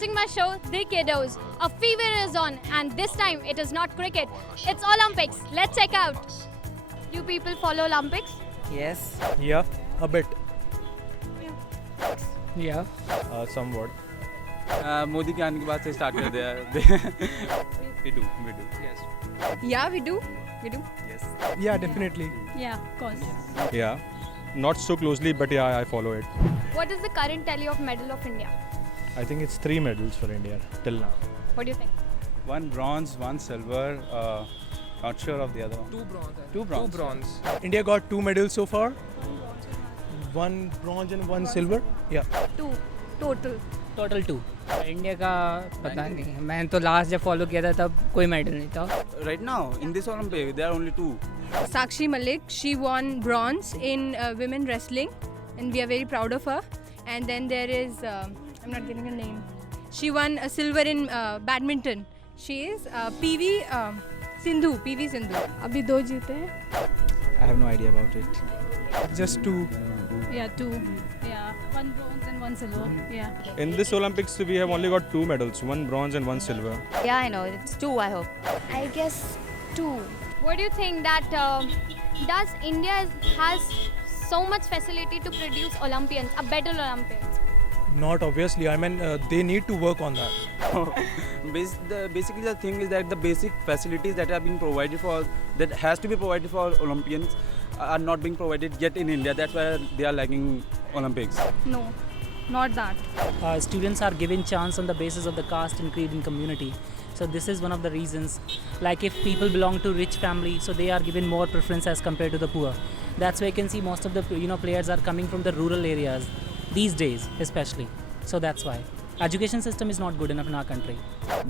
watching my show, The Kiddos. A fever is on, and this time it is not cricket, it's Olympics. Let's check out. You people follow Olympics? Yes. Yeah, a bit. Yeah. Somewhat. Modi के आने के बाद से start कर दिया we do yes Yeah, we do. yes Yeah, definitely. Yeah, of course. Yeah, not so closely, but yeah, I follow it. What is the current tally of medal of India? I think it's 3 medals for India till now. What do you think? one bronze one silver not sure of the other one two bronze India got 2 medals so far. 1 bronze and 1 silver. Yeah. 2 total. Total 2. India का पता नहीं, मैंने तो last जब follow किया था तब कोई मेडल नहीं था. right now in this Olympic there are only 2 Sakshi Malik, she won bronze in women wrestling, and we are very proud of her. And then there is, I'm not getting her name. She won a silver in badminton. She is PV Sindhu. अभी 2 जीते हैं. I have no idea about it Just 2. Yeah, 2. Yeah, 1 bronze and 1 silver. Yeah. In this Olympics, we have only got 2 medals, 1 bronze and 1 silver. Yeah, I know. It's 2, I hope. I guess 2. What do you think that does India has so much facility to produce Olympians, a better Olympians? Not obviously. I mean, they need to work on that. basically the thing is that the basic facilities that are being provided for that has to be provided for Olympians are not being provided yet in India. That's why they are lagging Olympics. No, not that. Students are given chance on the basis of the caste and creed and community. So this is one of the reasons. Like if people belong to rich family, so they are given more preference as compared to the poor. That's why you can see most of the players are coming from the rural areas these days, especially. So that's why education system is not good enough in our country.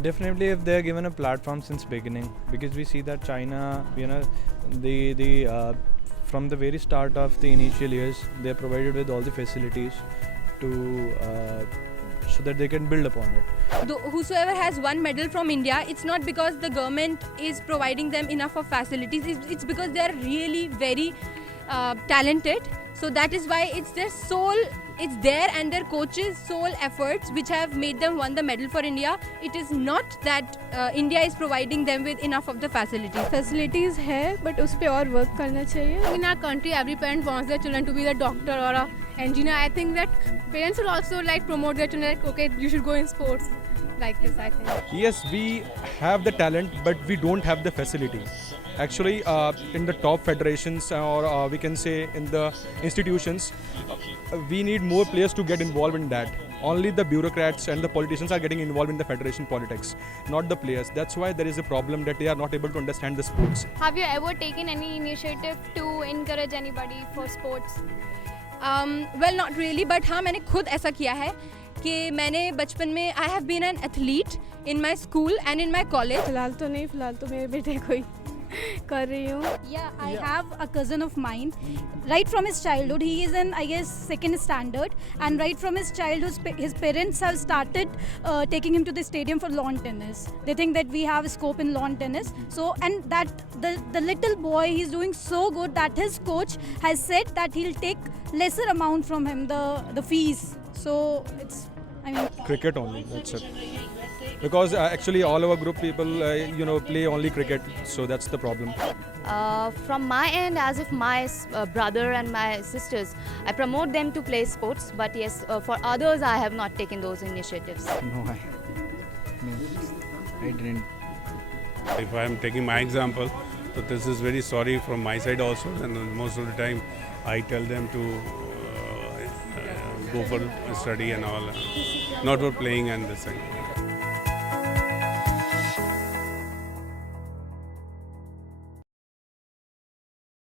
Definitely, if they're given a platform since beginning, because we see that China, the from the very start of the initial years, they're provided with all the facilities to so that they can build upon it. Whosoever has one medal from India, it's not because the government is providing them enough of facilities. It's because they are really very talented. So that is why it's their sole, it's their and their coaches' sole efforts which have made them won the medal for India. It is not that India is providing them with enough of the facilities. Facilities है, but उस पे और work करना चाहिए. In our country, every parent wants their children to be the doctor or a engineer. I think that parents will also like promote their children, like, okay, you should go in sports like this, I think. Yes, we have the talent, but we don't have the facility. Actually, in the top federations or we can say in the institutions, we need more players to get involved in that. Only the bureaucrats and the politicians are getting involved in the federation politics, not the players. That's why there is a problem that they are not able to understand the sports. Have you ever taken any initiative to encourage anybody for sports? Well, not really, but हाँ मैंने खुद ऐसा किया है कि मैंने बचपन में I have been an athlete in my school and in my college. फिलहाल तो नहीं, फिलहाल तो मेरे बेटे को ही कर रही हूँ. Yeah, I have a cousin of mine. Right from his childhood, he is in, I guess, 2nd standard. And right from his childhood, his parents have started taking him to the stadium for lawn tennis. They think that we have scope in lawn tennis. So, and that the little boy, he's doing so good that his coach has said that he'll take lesser amount from him, the fees. So, it's, I mean... Cricket only, that's it. Because actually all our group people, play only cricket, so that's the problem. From my end, as if my brother and my sisters, I promote them to play sports. But yes, for others, I have not taken those initiatives. No, I didn't. If I am taking my example, so this is very sorry from my side also, and most of the time I tell them to go for study and all, not for playing and this thing.